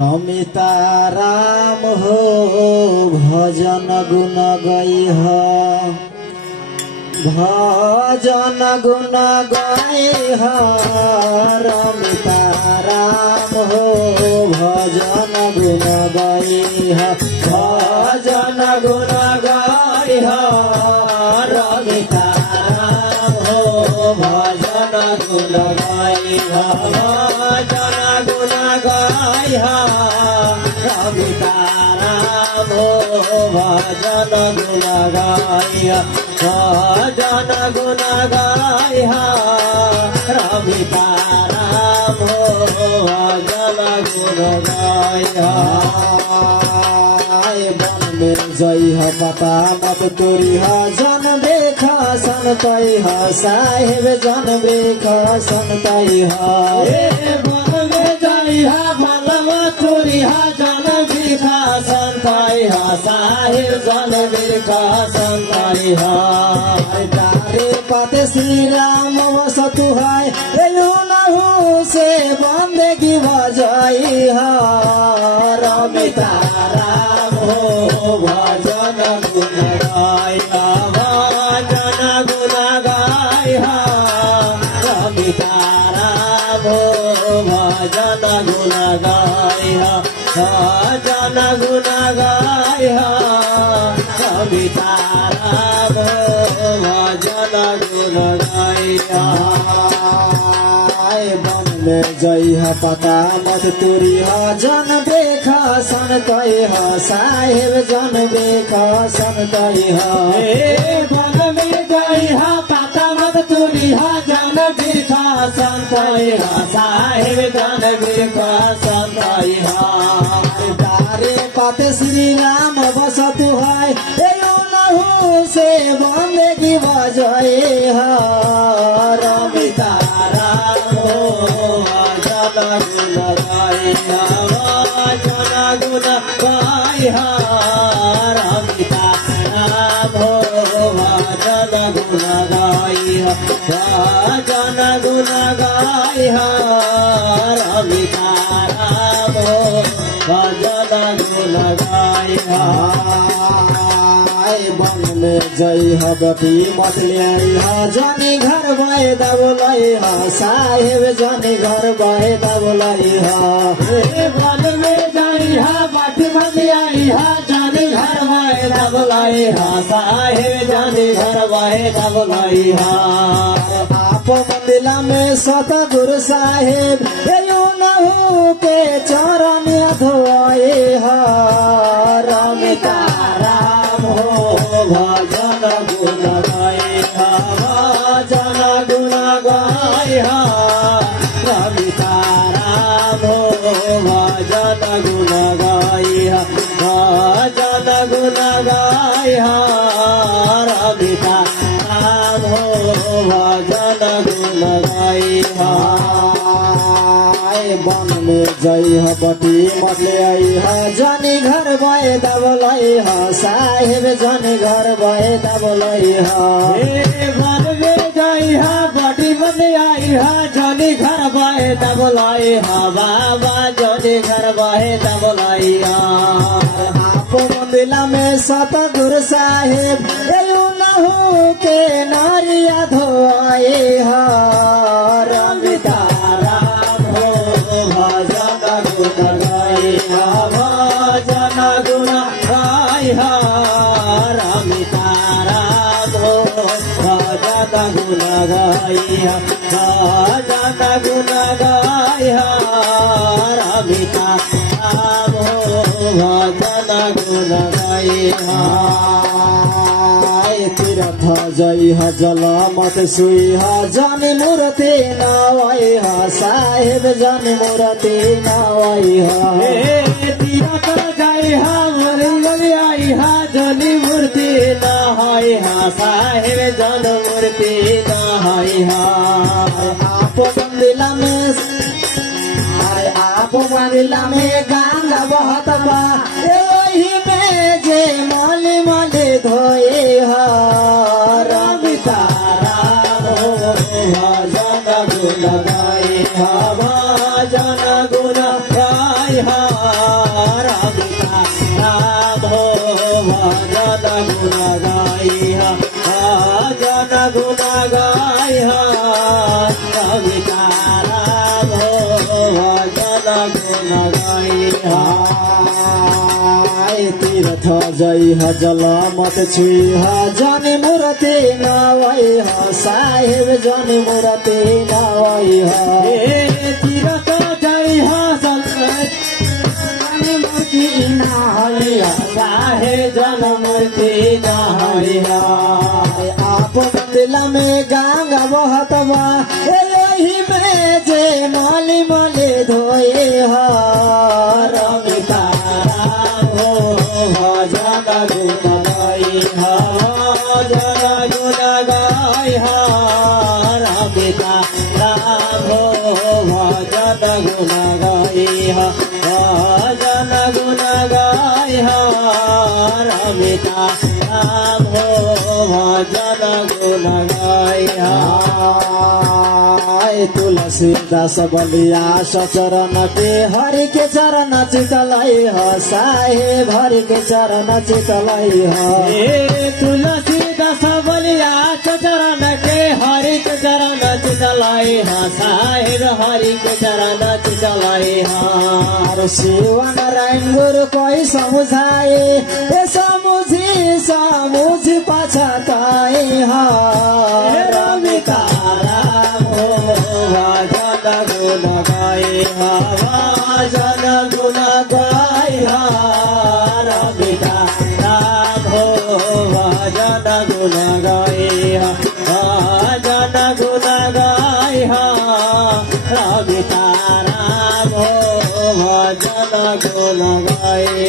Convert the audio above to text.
अमिता राम हो भजन गुण गई हो, भजन गुण गई हो। रमिता राम हो भजन गुण गई हो, भजन गुण गई हो। रमिता राम हो भजन गुण गई हो, भजन गुण गई हो। रमिता राम हो भजन गुण गई हो, भजन गुण गई हो। रमिता राम हो भजन गुण गई हो। वन में जई हो पता मत तोरी हो, जन देख संतई हो साहेब, जन देख संतई हो। वन में जई हो पता मत तोरी हो, जन देख संतई हो साहेब, जन देख संतई हो। तारे पते श्री राम वसतु है, नहु से बंदगी बजाई हो। रमिता राम हो भजन गुण गाई हो, भजन गुण गाई हो। रमिता राम हो भजन गुण गाई हो, भजन गुण गाई हो। रमिता राम हो भजन गुण गाई हो। वन में जई हो पता मत तोरी हो, जन देख संतई हो साहेब, जन देख संतई हो। वन में जई हो पता मत तोरी हो, जन देख संतई हो साहेब, जन देख संतई हो। तारे पते श्री राम बसतु है, नहु से बंदगी बजाई हो। रमिता राम हो भजन गुण गाई हो, भजन गुण गाई हो। रमिता राम हो भजन गुण गाई हो, भजन गुण गाई हो। रमिता राम हो भजन गुण गाई हो। वन में जई हो बेटी मत ले हो, जनी घर बहे दबोलई हो साहेब, जनी घर बहे दबोलई हो। वन में जई हो बेटी मत ले हो, जनी घर बहे दबोलई हो साहेब, जनी घर बहे दबोलई हो। आप मंदिला में सतगुरु साहेब, नहु के चरण धोए हो। रमिता राम हो भजन गुण गाई हो, भजन गुण गाई हो। रमिता राम हो भजन गुण गाई हो, भजन गुण गाई हो। रमिता राम हो भजन गुण गाई हो। वन में जई हो बटी मत ले आई हो, जनी घर बहे दबोलई हो साहेब, जनी घर बहे दबोलई हो। वन में जई हो बटी मत ले आई हो, जनी घर बहे दबोलई हो बाबा, जनी घर बहे दबोलई हो। आप मंदिला में सतगुरु साहेब, नहु के नारिया धोए हो। रमिता राम हो भजन गुण गाई हो, भजन गुण गाई हो। रमिता राम हो भजन गुण गाई हो, भजन गुण गाई हो। रमिता राम हो भजन गुण गाई हो। तीर्थ जई हो जल मत सुई हो, जन मूर्ति नवई हो साहेब, जन मूर्ति नवई हो। तीर्थ जई हो मरी आई हो, जन मूर्ति नहई हो साहेब, जन मूर्ति नहई हो। आप मंदिला में गंगा बहत बा, ओही में जे मली मली धोए हो। रमिता राम हो भजन गुण गाई हो, भजन गुण गाई हो। गाई तीर्थ जई जल मत छुई जन मूर्ति नवई साहेब जन मूर्ति नवई तीर्थ जई मूर्ति नहई साहेब जन मूर्ति नहई आप दिल में गंगा बहत बा यही में जे माली माली धोए रमिता भजन गुण गाई भजन गुण गाई रमिता रामो भजन गुण गाई भजन गुण गाई रमिता रामो भजन गुण गाई तुलसीदास बलिया सचरण के हरि के चरण चितलाई साहेब हरि के चरण चितलाई तुलसीदास बलिया सचरण के हरि के चरण चितलाई साहेब हरि के चरण चितलाई शिव नारायण गुरु कोई समझाए समुझी पछताए रमिता भजन गुण गाई भजन गुण गाई रमिता रामो भजन गुण गाई भजन गुण गाई रमिता रामो भजन गुण गाई